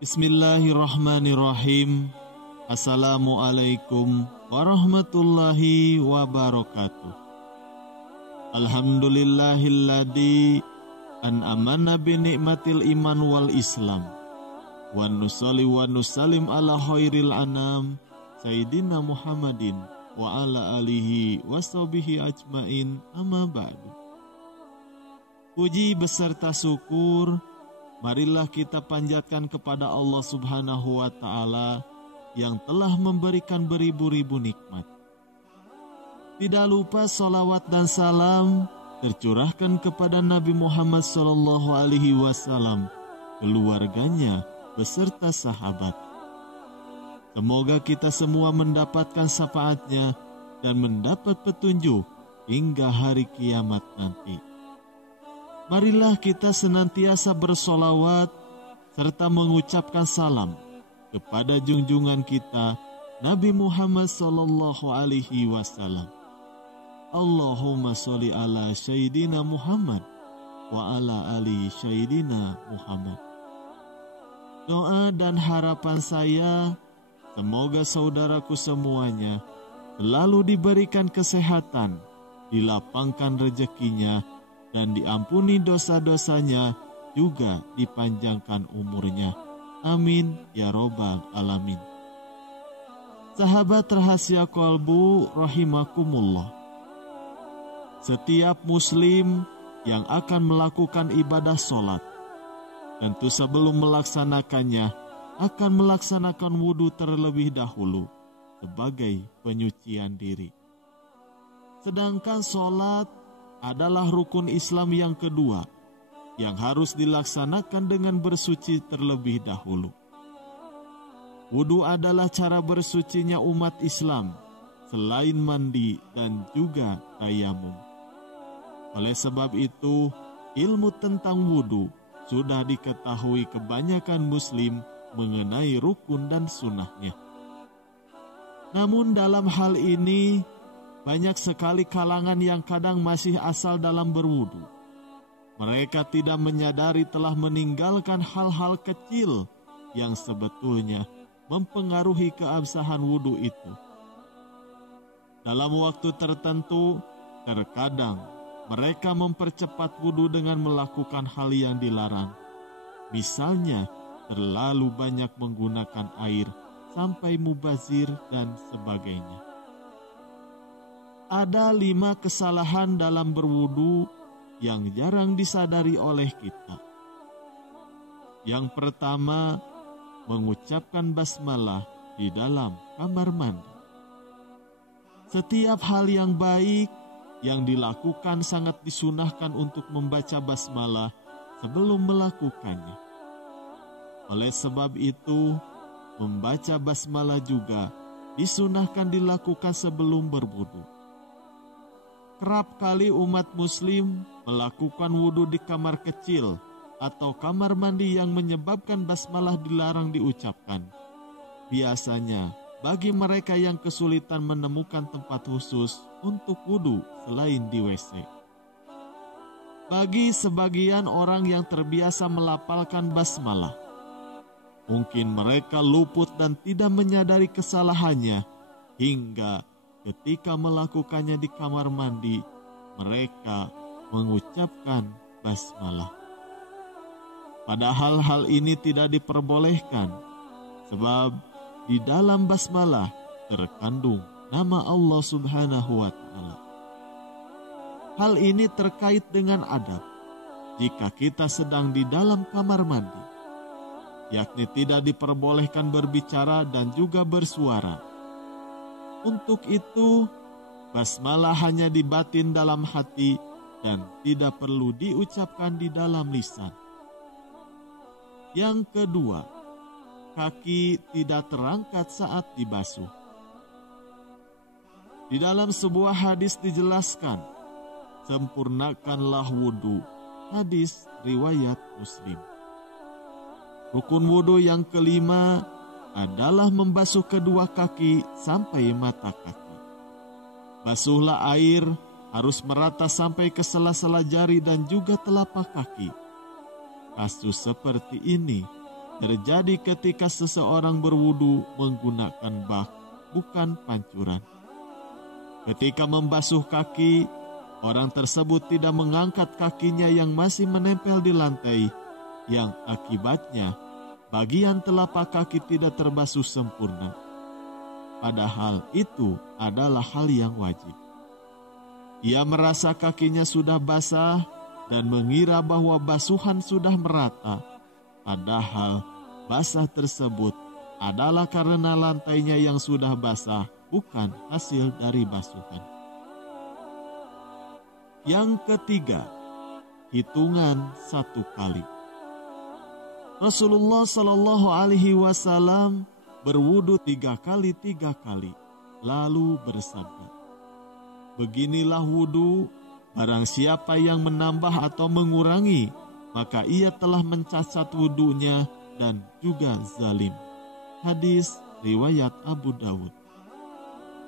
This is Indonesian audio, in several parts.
Bismillahirrahmanirrahim. Assalamualaikum warahmatullahi wabarakatuh. Alhamdulillahilladzi an'amana bi ni'matil iman wal islam. Wa nusalli wa nusallim ala khairil anam Sayyidina Muhammadin wa ala alihi wa sahbihi ajmain, amma ba'du. Puji beserta syukur marilah kita panjatkan kepada Allah Subhanahu wa Ta'ala yang telah memberikan beribu-ribu nikmat. Tidak lupa salawat dan salam tercurahkan kepada Nabi Muhammad SAW, keluarganya beserta sahabat. Semoga kita semua mendapatkan syafaatnya dan mendapat petunjuk hingga hari kiamat nanti. Marilah kita senantiasa bersolawat serta mengucapkan salam kepada junjungan kita Nabi Muhammad SAW. Allahumma sholli ala Sayyidina Muhammad wa ala ali Sayyidina Muhammad. Doa dan harapan saya, semoga saudaraku semuanya selalu diberikan kesehatan, dilapangkan rezekinya, dan diampuni dosa-dosanya, juga dipanjangkan umurnya. Amin ya robbal alamin. Sahabat rahasia kolbu rahimakumullah. Setiap muslim yang akan melakukan ibadah sholat, tentu sebelum melaksanakannya akan melaksanakan wudhu terlebih dahulu sebagai penyucian diri. Sedangkan sholat adalah rukun Islam yang kedua yang harus dilaksanakan dengan bersuci terlebih dahulu. Wudhu adalah cara bersucinya umat Islam selain mandi dan juga tayamum. Oleh sebab itu, ilmu tentang wudhu sudah diketahui kebanyakan muslim mengenai rukun dan sunnahnya. Namun dalam hal ini, banyak sekali kalangan yang kadang masih asal dalam berwudu. Mereka tidak menyadari telah meninggalkan hal-hal kecil yang sebetulnya mempengaruhi keabsahan wudu itu. Dalam waktu tertentu, terkadang mereka mempercepat wudu dengan melakukan hal yang dilarang. Misalnya, terlalu banyak menggunakan air sampai mubazir dan sebagainya. Ada 5 kesalahan dalam berwudu yang jarang disadari oleh kita. Yang pertama, mengucapkan basmalah di dalam kamar mandi. Setiap hal yang baik yang dilakukan sangat disunahkan untuk membaca basmalah sebelum melakukannya. Oleh sebab itu, membaca basmalah juga disunahkan dilakukan sebelum berwudu. Kerap kali umat muslim melakukan wudhu di kamar kecil atau kamar mandi yang menyebabkan basmalah dilarang diucapkan. Biasanya, bagi mereka yang kesulitan menemukan tempat khusus untuk wudhu selain di WC. Bagi sebagian orang yang terbiasa melafalkan basmalah, mungkin mereka luput dan tidak menyadari kesalahannya hingga ketika melakukannya di kamar mandi, mereka mengucapkan basmalah. Padahal hal ini tidak diperbolehkan, sebab di dalam basmalah terkandung nama Allah Subhanahu wa Ta'ala. Hal ini terkait dengan adab jika kita sedang di dalam kamar mandi, yakni tidak diperbolehkan berbicara dan juga bersuara. Untuk itu, basmalah hanya dibatin dalam hati dan tidak perlu diucapkan di dalam lisan. Yang kedua, kaki tidak terangkat saat dibasuh. Di dalam sebuah hadis dijelaskan, sempurnakanlah wudhu. Hadis riwayat Muslim. Rukun wudhu yang kelima adalah membasuh kedua kaki sampai mata kaki. Basuhlah air harus merata sampai ke sela-sela jari dan juga telapak kaki. Kasus seperti ini terjadi ketika seseorang berwudu menggunakan bak, bukan pancuran. Ketika membasuh kaki, orang tersebut tidak mengangkat kakinya yang masih menempel di lantai, yang akibatnya bagian telapak kaki tidak terbasuh sempurna. Padahal itu adalah hal yang wajib. Ia merasa kakinya sudah basah dan mengira bahwa basuhan sudah merata. Padahal basah tersebut adalah karena lantainya yang sudah basah, bukan hasil dari basuhan. Yang ketiga, hitungan 1 kali. Rasulullah Shallallahu Alaihi Wasallam berwudu 3 kali, lalu bersabda, "Beginilah wudu, barang siapa yang menambah atau mengurangi, maka ia telah mencacat wudunya dan juga zalim." Hadis riwayat Abu Dawud.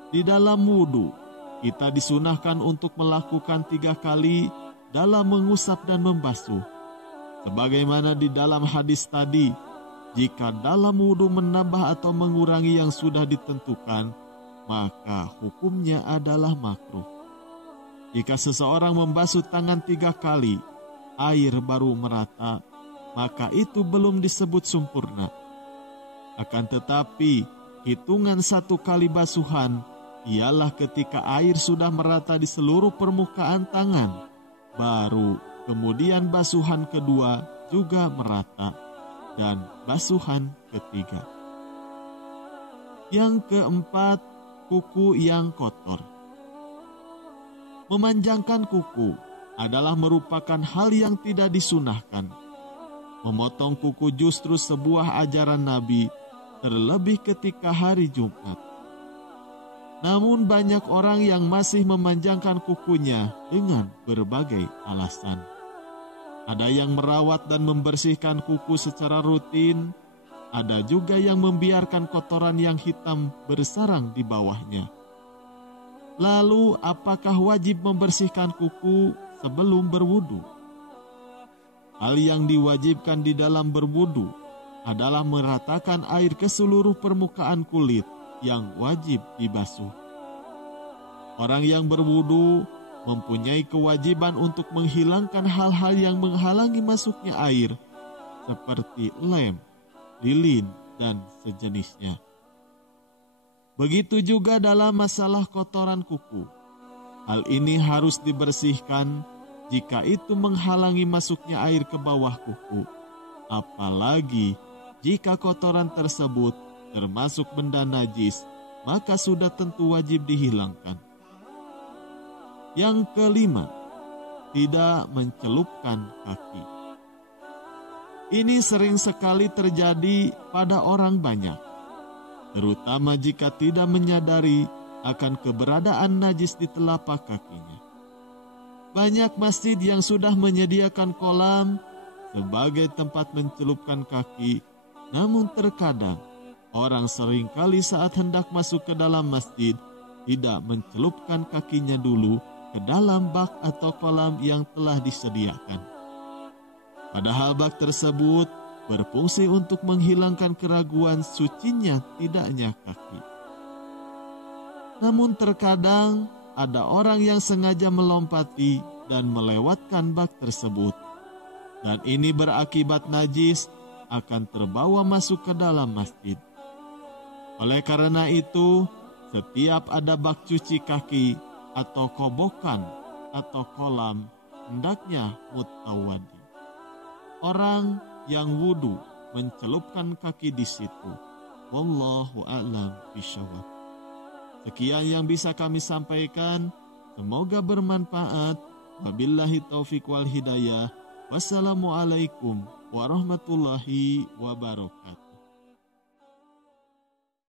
Di dalam wudu, kita disunahkan untuk melakukan 3 kali dalam mengusap dan membasuh. Sebagaimana di dalam hadis tadi, jika dalam wudu menambah atau mengurangi yang sudah ditentukan, maka hukumnya adalah makruh. Jika seseorang membasuh tangan 3 kali, air baru merata, maka itu belum disebut sempurna. Akan tetapi, hitungan 1 kali basuhan ialah ketika air sudah merata di seluruh permukaan tangan, baru kemudian basuhan kedua juga merata, dan basuhan ketiga. Yang keempat, kuku yang kotor. Memanjangkan kuku adalah merupakan hal yang tidak disunahkan. Memotong kuku justru sebuah ajaran Nabi, terlebih ketika hari Jumat. Namun banyak orang yang masih memanjangkan kukunya dengan berbagai alasan. Ada yang merawat dan membersihkan kuku secara rutin, ada juga yang membiarkan kotoran yang hitam bersarang di bawahnya. Lalu, apakah wajib membersihkan kuku sebelum berwudu? Hal yang diwajibkan di dalam berwudu adalah meratakan air ke seluruh permukaan kulit yang wajib dibasuh. Orang yang berwudu mempunyai kewajiban untuk menghilangkan hal-hal yang menghalangi masuknya air, seperti lem, lilin, dan sejenisnya. Begitu juga dalam masalah kotoran kuku. Hal ini harus dibersihkan jika itu menghalangi masuknya air ke bawah kuku. Apalagi jika kotoran tersebut termasuk benda najis, maka sudah tentu wajib dihilangkan. Yang kelima, tidak mencelupkan kaki. Ini sering sekali terjadi pada orang banyak, terutama jika tidak menyadari akan keberadaan najis di telapak kakinya. Banyak masjid yang sudah menyediakan kolam sebagai tempat mencelupkan kaki, namun terkadang orang seringkali saat hendak masuk ke dalam masjid tidak mencelupkan kakinya dulu ke dalam bak atau kolam yang telah disediakan. Padahal bak tersebut berfungsi untuk menghilangkan keraguan sucinya tidaknya kaki. Namun terkadang ada orang yang sengaja melompati dan melewatkan bak tersebut, dan ini berakibat najis akan terbawa masuk ke dalam masjid. Oleh karena itu, setiap ada bak cuci kaki atau kobokan atau kolam, hendaknya mutawadi. Orang yang wudu mencelupkan kaki di situ. Wallahu a'lam bishawab. Sekian yang bisa kami sampaikan. Semoga bermanfaat. Wabillahi taufiq wal hidayah. Wassalamualaikum warahmatullahi wabarakatuh.